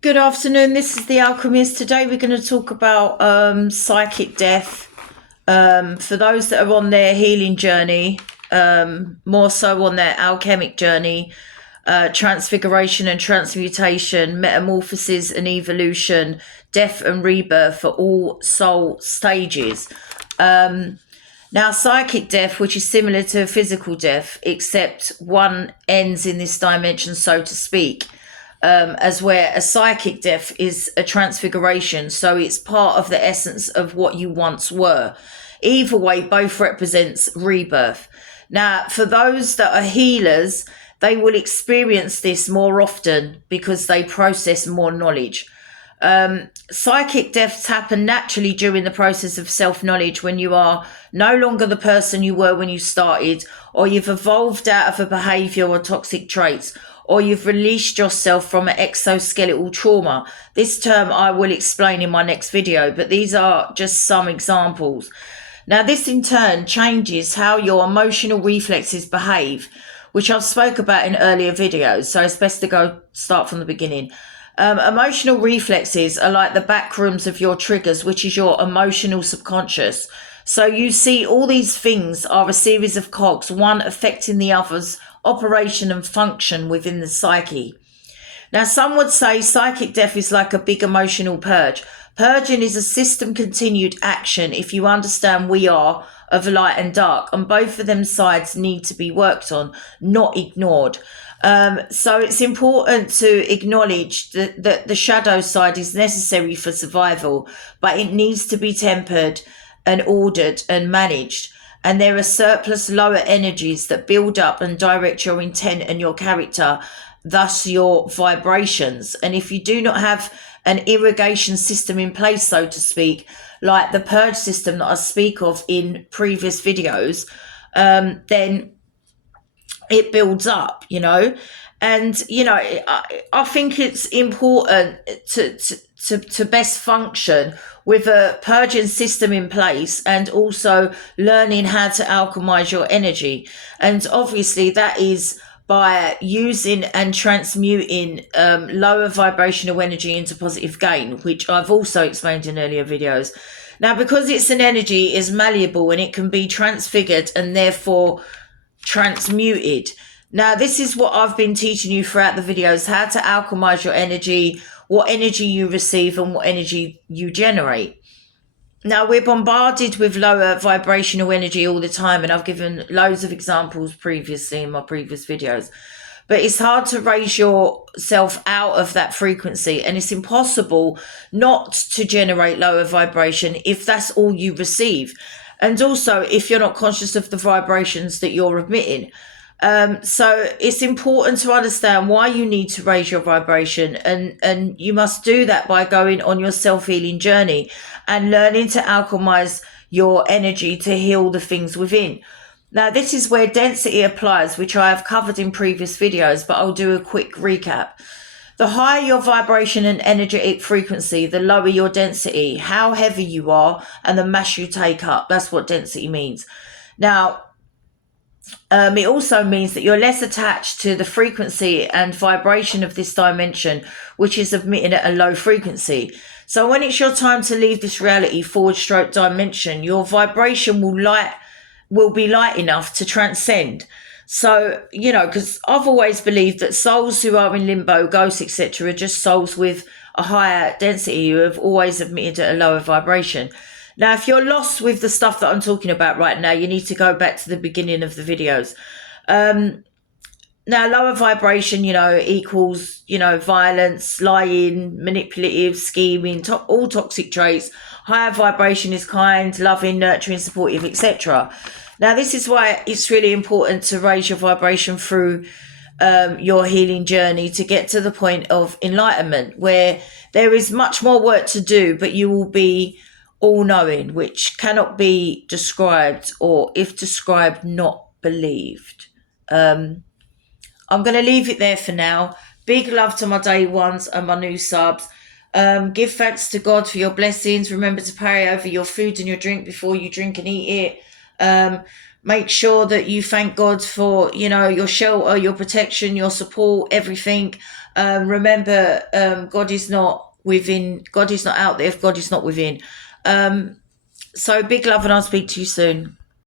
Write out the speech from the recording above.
Good afternoon. This is the Alchemist. Today we're going to talk about psychic death. For those that are on their healing journey, more so on their alchemic journey, transfiguration and transmutation, metamorphosis and evolution, death and rebirth for all soul stages. Now, psychic death, which is similar to physical death, except one ends in this dimension, so to speak, as where a psychic death is a transfiguration. So it's part of the essence of what you once were. Either way, both represents rebirth. Now, for those that are healers, they will experience this more often because they process more knowledge. Psychic deaths happen naturally during the process of self-knowledge when you are no longer the person you were when you started, or you've evolved out of a behavior or toxic traits, or you've released yourself from an exoskeletal trauma. This term I will explain in my next video, but these are just some examples. Now, this in turn changes how your emotional reflexes behave, which I've spoke about in earlier videos, so it's best to start from the beginning. Emotional reflexes are like the back rooms of your triggers, which is your emotional subconscious. So you see all these things are a series of cogs, one affecting the other's operation and function within the psyche. Now, some would say psychic death is like a big emotional purge. Purging is a system continued action, if you understand we are, of light and dark, and both of them sides need to be worked on, not ignored. So it's important to acknowledge that the shadow side is necessary for survival, but it needs to be tempered and ordered and managed. And there are surplus lower energies that build up and direct your intent and your character, thus your vibrations. And if you do not have an irrigation system in place, so to speak, like the purge system that I speak of in previous videos, then it builds up, and I think it's important to best function with a purging system in place, and also learning how to alchemize your energy. And obviously that is by using and transmuting lower vibrational energy into positive gain, which I've also explained in earlier videos. Now, because it's an energy, is malleable and it can be transfigured and therefore transmuted. Now, this is what I've been teaching you throughout the videos, how to alchemize your energy, what energy you receive and what energy you generate. Now, we're bombarded with lower vibrational energy all the time, and I've given loads of examples previously in my previous videos. But it's hard to raise yourself out of that frequency, and it's impossible not to generate lower vibration if that's all you receive. And also, if you're not conscious of the vibrations that you're emitting. So it's important to understand why you need to raise your vibration, and you must do that by going on your self-healing journey and learning to alchemize your energy to heal the things within. Now, this is where density applies, which I have covered in previous videos, but I'll do a quick recap. The higher your vibration and energetic frequency, the lower your density, how heavy you are, and the mass you take up. That's what density means. Now, it also means that you're less attached to the frequency and vibration of this dimension, which is emitting at a low frequency. So when it's your time to leave this reality forward stroke dimension, your vibration will be light enough to transcend. So, because I've always believed that souls who are in limbo, ghosts, etc., are just souls with a higher density who have always emitted at a lower vibration. Now, if you're lost with the stuff that I'm talking about right now, you need to go back to the beginning of the videos. Now, lower vibration, equals, violence, lying, manipulative, scheming, all toxic traits. Higher vibration is kind, loving, nurturing, supportive, etc. Now, this is why it's really important to raise your vibration through your healing journey to get to the point of enlightenment, where there is much more work to do, but you will be all-knowing, which cannot be described, or if described, not believed. I'm going to leave it there for now. Big love to my day ones and my new subs. Give thanks to God for your blessings. Remember to pray over your food and your drink before you drink and eat it. Make sure that you thank God for, your shelter, your protection, your support, everything. Remember, God is not within. God is not out there if God is not within. So big love, and I'll speak to you soon.